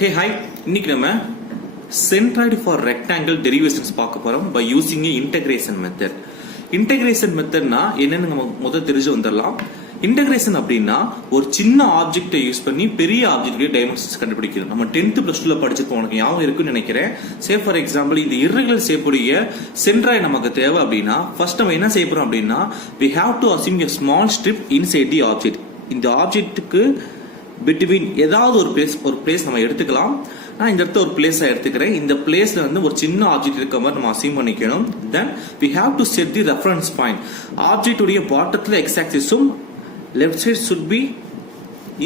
Hey hi, இன்னைக்கு நம்ம centroid for rectangle derivations பார்க்க போறோம் by using a integration method. Integration method னா என்னன்னு நம்ம முதல்ல தெரிஞ்சு வந்துடலாம். Integration அப்படின்னா ஒரு சின்ன ஆப்ஜெக்ட்டை யூஸ் பண்ணி பெரிய ஆப்ஜெக்ட்டுடைய டைமென்ஷன்ஸ் கண்டுபிடிக்கிறது. நம்ம 10th plus 2ல படிச்சிருப்போம், உனக்கு ஞாபகம் இருக்குன்னு நினைக்கிறேன். சே ஃபார் எக்ஸாம்பிள் இந்த irregular shape உடைய centroid நமக்கு தேவை அப்படின்னா ஃபர்ஸ்ட் நம்ம என்ன செய்ய போறோம் அப்படின்னா we have to assume a small strip inside the object. இந்த ஆப்ஜெக்ட்டுக்கு பிட்வீன் ஏதாவது ஒரு பிளேஸ் நம்ம எடுத்துக்கலாம். நான் இந்த இடத்துல ஒரு பிளேஸா எடுத்துக்கிறேன். இந்த பிளேஸ்ல வந்து ஒரு சின்ன ஆப்ஜெக்ட் இருக்க மாதிரி நம்ம அசீம் பண்ணிக்கணும். Then we have to set the reference point. Object உடைய பாட்டத்துல x ஆக்சிஸும் left side should be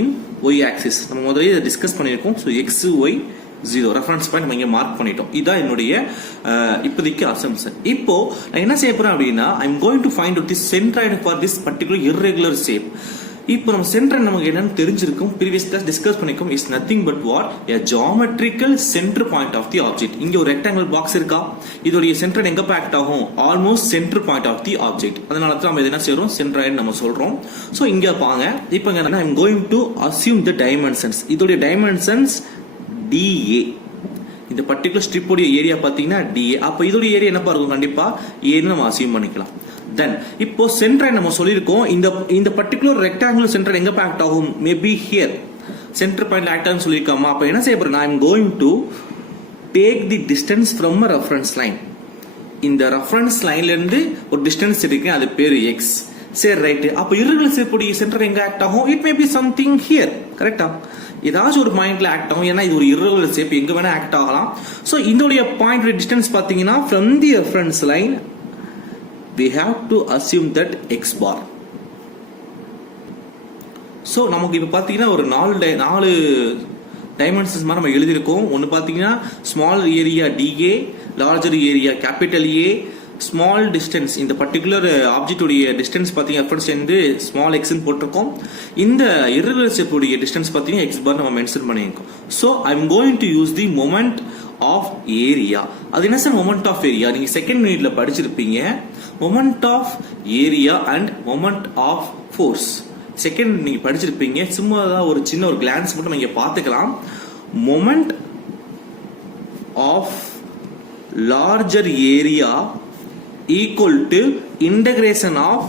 in y axis. நம்ம முதல்ல இதை டிஸ்கஸ் பண்ணியிருக்கோம். So x y 0 reference point நம்ம இங்கே மார்க் பண்ணிட்டோம். இதான் என்னுடைய இப்போதைக்கு அசம்ஷன். இப்போ நான் என்ன செய்ய போறேன் அப்படின்னா I am going to find out the centroid for this particular irregular shape. இப்போ நம்ம சென்டர் நமக்கு என்னன்னு தெரிஞ்சிருக்கும், ப்ரீவியஸ் கிளாஸ் டிஸ்கஸ் பண்ணிருக்கோம். Is nothing but what a geometrical center point of the object. இங்க ஒரு ரெக்டாங்கிள் பாக்ஸ் இருக்கா, இதோடைய சென்டர் எங்க ஆக்ட் ஆகும், almost center point of the object. அதனால தான் நம்ம என்ன செய்றோம், சென்ட்ராய்டு நம்ம சொல்றோம். சோ இங்க பாங்க, இப்போ என்ன I am going to assume the dimensions. இதோடைய டைமென்ஷன்ஸ் DA. இந்த பர்டிகுலர் ஸ்ட்ரிப் உடைய ஏரியா பாத்தீங்கன்னா DA. அப்ப இதோடைய ஏரியா என்னப்பா இருக்கும், கண்டிப்பா ஏன்னு நம்ம அஸ்யூம் பண்ணிக்கலாம். தென் இப்போ சென்ட்ராய்டு நம்ம சொல்லியிருக்கோம், இந்த பர்டிகுலர் ரெக்டாங்குலர் சென்டர் எங்க ஆக்ட் ஆகும், maybe here centre point act ஆகும் சொல்லியிருக்காமா. அப்ப என்ன செய்ய போறேன், I am going to take the distance from a reference line. இந்த ரெஃபரன்ஸ் லைன்ல இருந்து ஒரு டிஸ்டன்ஸ் இருக்கு, அது பேரு x. சரி ரைட். அப்ப irregular shape உடைய சென்டர் எங்க ஆக்ட் ஆகும், it may be something here. கரெக்டா, ஏதாச்சும் ஒரு பாயிண்ட்ல ஆக்ட் ஆகும். ஏன்னா இது ஒரு irregular shape, எங்க வேணா ஆக்ட் ஆகலாம். சோ இதோடைய பாயிண்ட் டிஸ்டன்ஸ் பாத்தீங்கன்னா from the reference line we have to assume that x bar. So நமக்கு இப்ப பாத்தீங்கன்னா ஒரு 4 டைமென்ஷன்ஸ் மாதிரி நம்ம எழுதியிருக்கோம். ஒன்னு பாத்தீங்கன்னா small area DA, larger area capital A, small distance இந்த பர்டிகுலர் ஆப்ஜெக்ட் உடைய டிஸ்டன்ஸ் பாத்தீங்கன்னா ரெஃபரன்ஸ் வந்து ஸ்மால் x ன்னு போட்டிருக்கோம். இந்த irregular shape உடைய டிஸ்டன்ஸ் பாத்தீங்கன்னா x bar நம்ம மென்ஷன் பண்ணியிருக்கோம். So I am going to use the moment of area. அது என்ன சார் moment of area, நீங்க செகண்ட் யூனிட்ல படிச்சிருப்பீங்க. moment of area and moment of force second நீங்க படிச்சிருப்பீங்க. சும்மா ஒரு சின்ன ஒரு கிளான்ஸ் மட்டும் நீங்க பாத்துக்கலாம். moment of larger area equal to integration of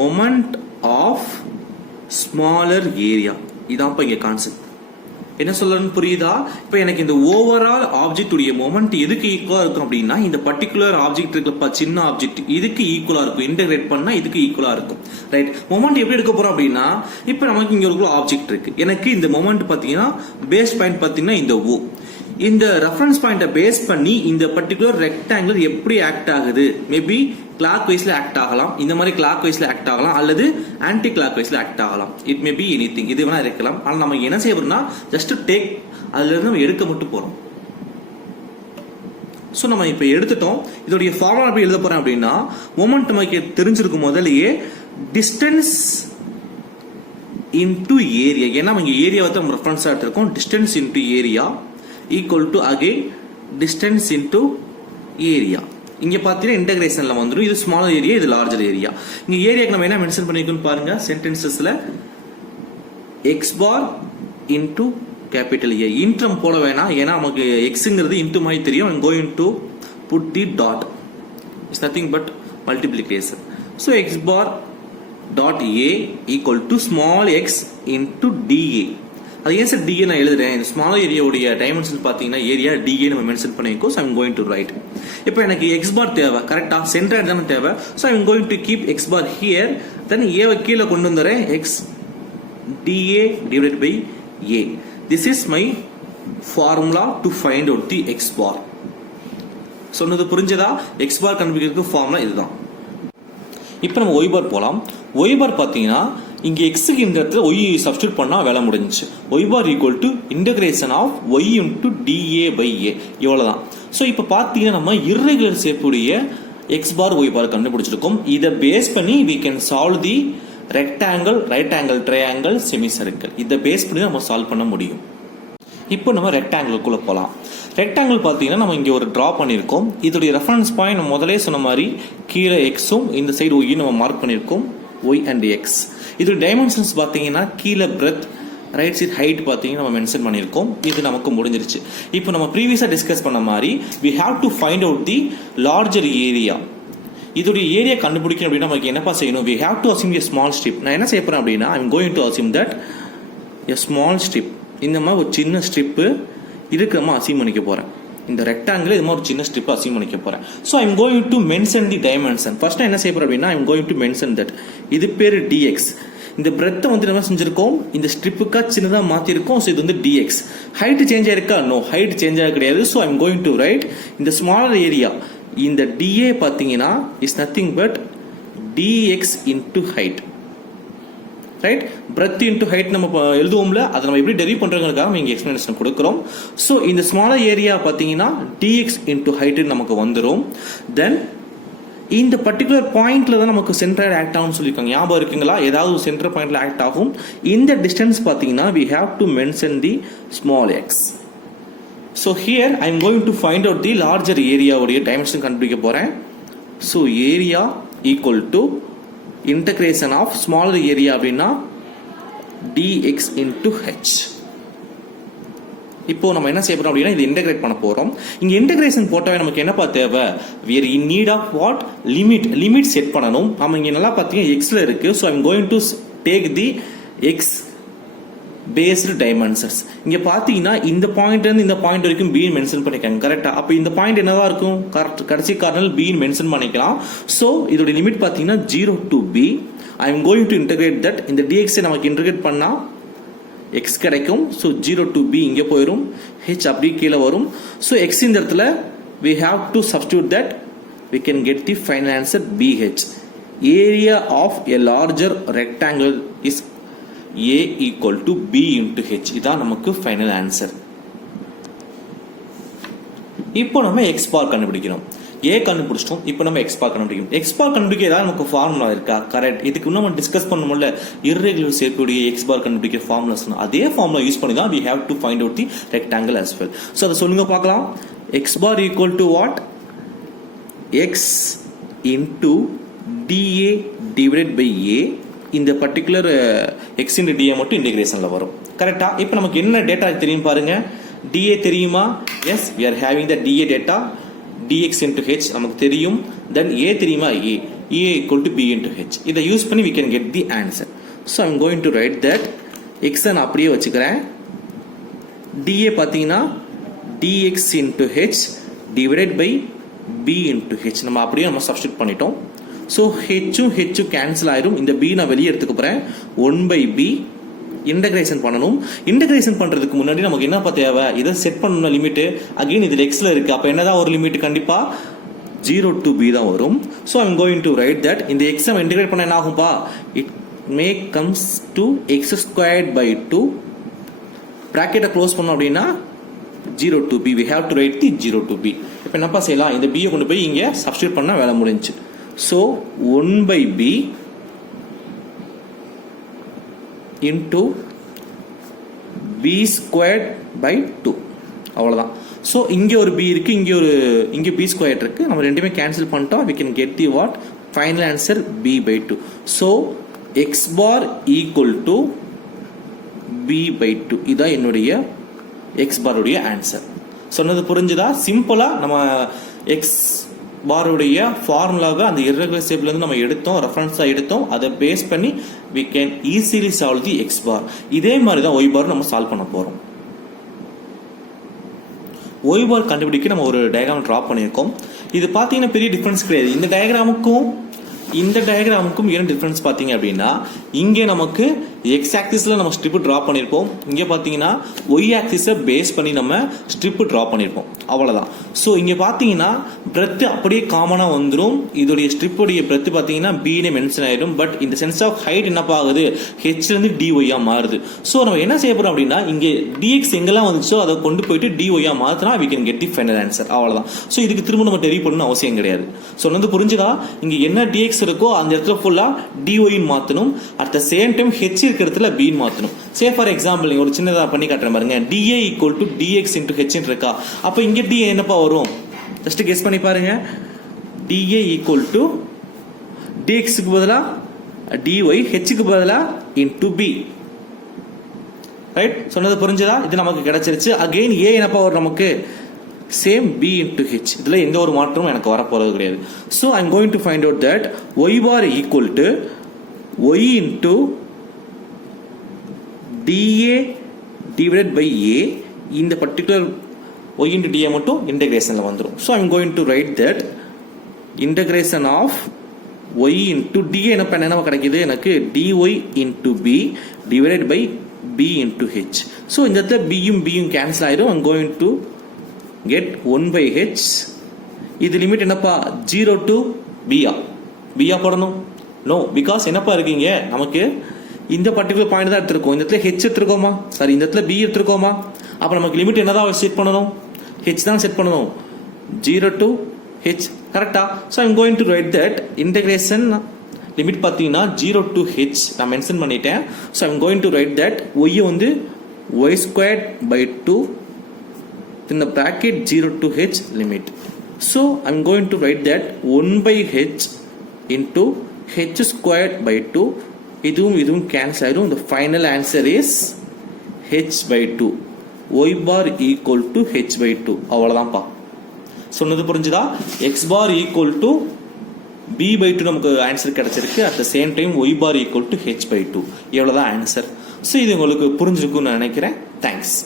moment of smaller area. இதான் இங்க கான்செப்ட். என்ன சொல்றேன்னு புரியுதா? இப்போ எனக்கு இந்த ஓவரால் ஆப்ஜெக்ட் உடைய மொமெண்ட் எதுக்கு ஈக்குவலா இருக்கும் அப்படின்னா இந்த பர்டிகுலர் ஆப்ஜெக்ட் இருக்குப்பா, சின்ன ஆப்ஜெக்ட், இதுக்கு ஈக்குவலா இருக்கும். இன்டகிரேட் பண்ணா இதுக்கு ஈக்குவலா இருக்கும். ரைட். மொமெண்ட் எப்படி எடுக்க போறோம் அப்படின்னா இப்போ நமக்கு இங்க ஒரு ஆப்ஜெக்ட் இருக்கு. எனக்கு இந்த மொமெண்ட் பாத்தீங்கன்னா பேஸ் பாயிண்ட் பாத்தீங்கன்னா இந்த O. இந்த ரெஃபரன்ஸ் பாயிண்ட பேஸ் பண்ணி இந்த பர்டிகுலர் ரெக்டாங்கிள் எப்படி ஆக்ட் ஆகுது, மேபி கிளாக் வைஸ்ல ஆக்ட் ஆகலாம், இந்த மாதிரி கிளாக் வைஸ்ல ஆக்ட் ஆகலாம், அல்லது ஆன்டி கிளாக் வைஸ்ல ஆக்ட் ஆகலாம். இட் மே பி எனிதிங், இது வேணா இருக்கலாம். ஆனா நம்ம என்ன செய்யறோம்னா ஜஸ்ட் டேக் அதுல இருந்து நம்ம எடுக்க மட்டும் போறோம். சோ நம்ம இப்ப எடுத்துட்டோம். இதோடைய ஃபார்முலா எப்படி எழுத போறேன் அப்படின்னா மொமெண்ட் நமக்கு தெரிஞ்சிருக்கும் முதல்லயே டிஸ்டன்ஸ் இன்டு ஏரியா. ஏன்னா நம்ம ஏரியா வந்து நம்ம ரெஃபரன்ஸா எடுத்திருக்கோம். Distance into area equal to again distance into area. இங்க பாத்தீங்கன்னா இன்டகிரேஷன்ல வந்துரும். இது ஸ்மாலர் ஏரியா, இது லார்ஜர் ஏரியா. இங்க ஏரியாக்கு நம்ம என்ன மென்ஷன் பண்ணிருக்கோம்னு பாருங்க சென்டென்சஸ்ல x bar into capital A. Interim போட வேணாம், ஏன்னா நமக்கு xங்கிறது இன்டு மாதிரி தெரியும். I'm going to put the dot. It's nothing but multiplication. So x bar dot A equal to small x into dA. அது ஏன் சார் DA நான் எழுதுறேன், இந்த ஸ்மால் ஏரியாவுடைய டைமென்ஷன் பாத்தீங்கன்னா ஏரியா DA நம்ம மென்ஷன் பண்ணிருக்கோம். So I'm going to write. இப்போ எனக்கு x bar தேவை, கரெக்டா சென்டர் தானே தேவை. So I'm going to keep x bar here. then A வை கீழ கொண்டு வந்துறேன், x DA divided by A. This is my formula to find out the x bar. சொன்னது புரிஞ்சதா? x bar கண்டுபிடிக்கிறதுக்கு ஃபார்முலா இதுதான். இப்போ நம்ம y bar போலாம். y bar பாத்தீங்கன்னா இங்க x க்கு இந்த இடத்துல y சப்ஸ்டிட்யூட் பண்ணா வேலை முடிஞ்சுச்சு. y bar equal to integration of y into dA by A. இவ்வளவுதான். சோ இப்போ பாத்தீங்கன்னா நம்ம irregular shape உடைய x bar y bar கண்டுபிடிச்சிருக்கோம். இத பேஸ் பண்ணி we can solve the rectangle, right angle, triangle, semicircle. இத பேஸ் பண்ணி நம்ம சால்வ் பண்ண முடியும். இப்போ நம்ம ரெக்டாங்கிளுக்குள்ள போலாம். ரெக்டாங்கிள் பாத்தீங்கன்னா நம்ம இங்க ஒரு டிரா பண்ணிருக்கோம். இதோட ரெஃபரன்ஸ் பாயிண்ட் முதலே சொன்ன மாதிரி கீழே x-உம் இந்த சைடு y நம்ம மார்க் பண்ணிருக்கோம். y and x. இது டைமென்ஷன்ஸ் பாத்தீங்கன்னா கீழே பிரெத், ரைட் சைட் ஹைட் பார்த்தீங்கன்னா நம்ம மென்ஷன் பண்ணியிருக்கோம். இது நமக்கு முடிஞ்சிருச்சு. இப்போ நம்ம ப்ரீவியஸாக டிஸ்கஸ் பண்ண மாதிரி we have to find out the larger area. இதோடைய ஏரியா கண்டுபிடிக்கணும் அப்படின்னா நமக்கு என்னப்பா செய்யணும்? we have to assume a small strip. நான் என்ன செய்ய போகிறேன் அப்படின்னா I'm going to assume that a small strip, இந்த மாதிரி ஒரு சின்ன ஸ்ட்ரிப்பு இருக்கிற மாதிரி அசீவ் பண்ணிக்க போகிறேன். இந்த ரெக்டாங்கிள் இது மாதிரி ஒரு சின்ன ஸ்ட்ரிப் அசீவ் பண்ணிக்க போகிறேன். So I'm going to mention the dimension. First என்ன செய்ய போகிறேன் அப்படின்னா I'm going to mention that இது பேர் dx. இந்த பிரெத்தை வந்து நம்ம செஞ்சிருக்கோம், இந்த ஸ்ட்ரிப்புக்கா சின்னதாக மாற்றிருக்கோம். ஸோ இது வந்து dx. ஹைட் சேஞ்ச் ஆயிருக்கா? நோ, ஹைட் சேஞ்ச் ஆக கிடையாது. So I'm going to write இந்த ஸ்மாலர் ஏரியா, இந்த dA பார்த்தீங்கன்னா is nothing but dx into height. Right, breadth into height நம்ம எழுதுவோம்ல, அதை நம்ம எப்படி டெரிவ் பண்ணுறதுக்காக நம்ம இங்கே எக்ஸ்பிளனேஷன் கொடுக்குறோம். ஸோ இந்த ஸ்மாலர் ஏரியா பார்த்தீங்கன்னா dx இன்டு ஹைட்டு நமக்கு வந்துடும். தென் இந்த பர்டிகுலர் பாயிண்ட்ல தான் நமக்கு சென்டர் ஆக்ட் ஆகும்னு சொல்லியிருக்காங்க. ஞாபகம் இருக்குங்களா? ஏதாவது ஒரு சென்டர் பாயிண்ட்ல ஆக்ட் ஆகும். இந்த டிஸ்டன்ஸ் பார்த்தீங்கன்னா we have to mention the small x. So here I am going to find out the larger area உடைய டைமென்ஷன் கண்டுபிடிக்க போறேன். So area equal to integration of smaller area அப்படின்னா dx into h. இப்போ நம்ம என்ன செய்ய போறோம் அப்படின்னா இது இன்டகிரேட் பண்ண போறோம். இங்க இன்டகிரேஷன் போட்டவே நமக்கு என்னப்பா தேவை? we are in need of what? Limit set பண்ணணும். நம்ம இங்க நல்லா பாத்தீங்க xல இருக்கு. so I am going to take the x based dimensions. இங்க பாத்தீங்கன்னா இந்த பாயிண்ட்ல இருந்து இந்த பாயிண்ட் வரைக்கும் b மென்ஷன் பண்ணிருக்காங்க. கரெக்ட்டா? அப்ப இந்த பாயிண்ட் என்னவா இருக்கும்? கடைசி கார்னல் b மென்ஷன் பண்ணிக்கலாம். சோ இதோட லிமிட் பாத்தீங்கன்னா 0 to b. I am going to integrate that. இந்த dx நமக்கு இன்டகிரேட் பண்ணா x கிடைக்கும். ஸோ 0 to b இங்கே போயிடும், h அப்படி கீழே வரும். ஸோ x இந்த இடத்துல we have to substitute that, we can get the final answer bh. Area of a larger rectangle is a equal to b into h. இதான் நமக்கு ஃபைனல் ஆன்சர். இப்போ நம்ம x பார் கண்டுபிடிக்கிறோம். a கண்டுபிடிச்சிட்டோம். இப்போ நம்ம x பார் கண்டுபிடிக்கணும். x பார் கண்டுபிடிக்க ஏதாவது நமக்கு ஃபார்முலா இருக்கா? கரெக்ட். இதுக்கு இன்னும் நம்ம டிஸ்கஸ் பண்ணும்போது irregular சேர்க்கக்கூடிய x பார் கண்டுபிடிக்க ஃபார்முலாஸ், அதே ஃபார்முலா யூஸ் பண்ணி தான் we have to find out the rectangle as well. So அதை சொல்லுங்க பார்க்கலாம். x bar equal to what? x into dA divided by a. இந்த பர்டிகுலர் x into dA மட்டும் இன்டகிரேஷன்ல வரும். கரெக்டா? இப்போ நமக்கு என்ன டேட்டா தெரியும் பாருங்க. dA தெரியுமா? Yes, we are having the dA data. dx into h நமக்கு தெரியும். then a தெரியுமா? a equal to b into h. இதை யூஸ் பண்ணி we can get the answer. so I'm going to write that x நான் அப்படியே வச்சுக்கிறேன். dA பார்த்தீங்கன்னா dx into h divided by b into h. நம்ம அப்படியே நம்ம சப்ஸ்டிட் பண்ணிட்டோம். ஸோ ஹெச்சும் கேன்சல் ஆயிரும். இந்த b நான் வெளியே எடுத்துக்க போகிறேன். 1/b இன்டகிரேஷன் பண்ணணும். இன்டகிரேஷன் பண்றதுக்கு முன்னாடி நமக்கு என்னப்பா தேவை? இதை செட் பண்ணணும் லிமிட். அகைன் இது எக்ஸ்ல இருக்கு. அப்ப என்னதான் ஒரு லிமிட்? கண்டிப்பா 0 to b தான் வரும். So I'm going to write that இந்த எக்ஸ் இன்டகிரேட் பண்ண என்ன ஆகும்பா? It may comes to x squared by 2. பிராக்கெட்டை க்ளோஸ் பண்ணோம் அப்படின்னா 0 to b. we have to write the 0 to b. இப்போ என்னப்பா செய்யலாம்? இந்த b கொண்டு போய் இங்க சப்ஸ்டிட் பண்ணா வேலை முடிஞ்சு. So 1/b into b squared by 2. அவ்வளவுதான். ஸோ இங்கே ஒரு b இருக்கு, இங்கே b ஸ்கொயர் இருக்கு. நம்ம ரெண்டுமே கேன்சல் பண்ணிட்டோம். we can get the what? final answer b by 2. So x bar equal to b by 2. இதான் என்னுடைய x bar உடைய ஆன்சர். சொன்னது புரிஞ்சுதா? சிம்பிளா நம்ம x பாருடைய ஃபார்முலாவை அந்த irregular shape ல இருந்து நம்ம எடுத்தோம், ரெஃபரன்ஸா எடுத்தோம். அதை பேஸ் பண்ணி we can easily solve the x bar. இதே மாதிரி தான் y bar நம்ம சால்வ் பண்ண போறோம். y bar கண்டுபிடிக்க நம்ம ஒரு டயகிராம் டிரா பண்ணியிருக்கோம். இது பார்த்தீங்கன்னா பெரிய டிஃபரன்ஸ் கிடையாது. இந்த டயகிராமுக்கும் என்ன டிஃபரன்ஸ் பார்த்தீங்க அப்படின்னா, இங்கே நமக்கு எக்ஸ் ஆக்சிஸ்ல நம்ம ஸ்ட்ரிப் டிரா பண்ணியிருப்போம். இங்கே பார்த்தீங்கன்னா ஒய் ஆக்சிஸை பேஸ் பண்ணி நம்ம ஸ்ட்ரிப் டிரா பண்ணியிருப்போம். அவ்வளோதான். ஸோ இங்கே பார்த்தீங்கன்னா பிரெத் அப்படியே காமனாக வந்துடும். இதோடைய ஸ்ட்ரிப்புடைய பிரெத் பார்த்தீங்கன்னா பின்னு மென்ஷன் ஆயிடும். பட் இந்த சென்ஸ் ஆஃப் ஹைட் என்னப்பா ஆகுது? ஹெச்லேருந்து டிஒய்யா மாறுது. ஸோ நம்ம என்ன செய்ய போறோம் அப்படின்னா, இங்கே டிஎக்ஸ் எங்கெல்லாம் வந்துச்சோ அதை கொண்டு போயிட்டு டிஒய்யா மாற்றினா we can get the final answer. அவ்வளோதான். ஸோ இதுக்கு திரும்ப நம்ம டெரிவ் பண்ணணும் அவசியம் கிடையாது. ஸோ வந்து புரிஞ்சுதா? இங்கே என்ன டிஎக்ஸ் இருக்கோ அந்த இடத்துல ஃபுல்லா டிஒய் மாற்றணும். At the same time H இருக்கிற இடத்துல b மாற்றணும். சே ஃபார் எக்ஸாம்பிள் ஒரு சின்னதாக பண்ணி காட்டுறேன் பாருங்க. dA equal to dx into h இருக்கா? அப்போ இங்கே dA என்னப்பா வரும்? ஜஸ்ட் கெஸ் பண்ணி பாருங்க. dA equal to dx க்கு பதிலா dy, h க்கு பதிலா into b. ரைட், சொன்னது புரிஞ்சதா? இது நமக்கு கிடைச்சிருச்சு. அகெயின் ஏ என்னப்பா வரும் நமக்கு? Same b into h. இதுல எந்த ஒரு மாற்றமும் எனக்கு வர போறது கிடையாது. So I am going to find out that y bar equal to y into dA divided by a. இந்த particular y into dA மட்டும் இன்டகிரேஷன்ல வந்துரும். So I am going to write that integration of y into dA என்ன பண்ண என்ன கிடைக்குது எனக்கு? dy into b divided by b into h. So இந்த இடத்துல b யும் b யும் கேன்சல் ஆயிரும். I am going to get 1 by h. இது லிமிட் என்னப்பா? 0 to b ஆ போடணும்? நோ, பிகாஸ் என்னப்பா இருக்கீங்க நமக்கு இந்த பர்டிகுலர் பாயிண்ட் தான் எடுத்திருக்கோம். இந்த இடத்துல h எடுத்திருக்கோமா? சாரி, இந்த இடத்துல b எடுத்திருக்கோமா? அப்ப நமக்கு லிமிட் என்னதான் செட் பண்ணணும்? h தான் செட் பண்ணணும். 0 to h, கரெக்டா? So I'm going to write that integration limit பார்த்தீங்கன்னா 0 to h நான் மென்ஷன் பண்ணிட்டேன். So I'm going to write that y வந்து y squared by 2 in the bracket 0 to h limit. So I am going to write that 1 by h into h squared by 2. இதுவும் cancel ஆயிரும். The final answer is h by 2. y bar equal to h by 2. அவ்வளவுதான்ப்பா. சொன்னது புரிஞ்சுதா? x bar equal to b by 2 நமக்கு answer கிடைச்சிருக்கு. at the same time y bar equal to h by 2. இவ்வளவுதான் answer. So இது உங்களுக்கு புரிஞ்சிருக்கும்னு நினைக்கிறேன். Thanks.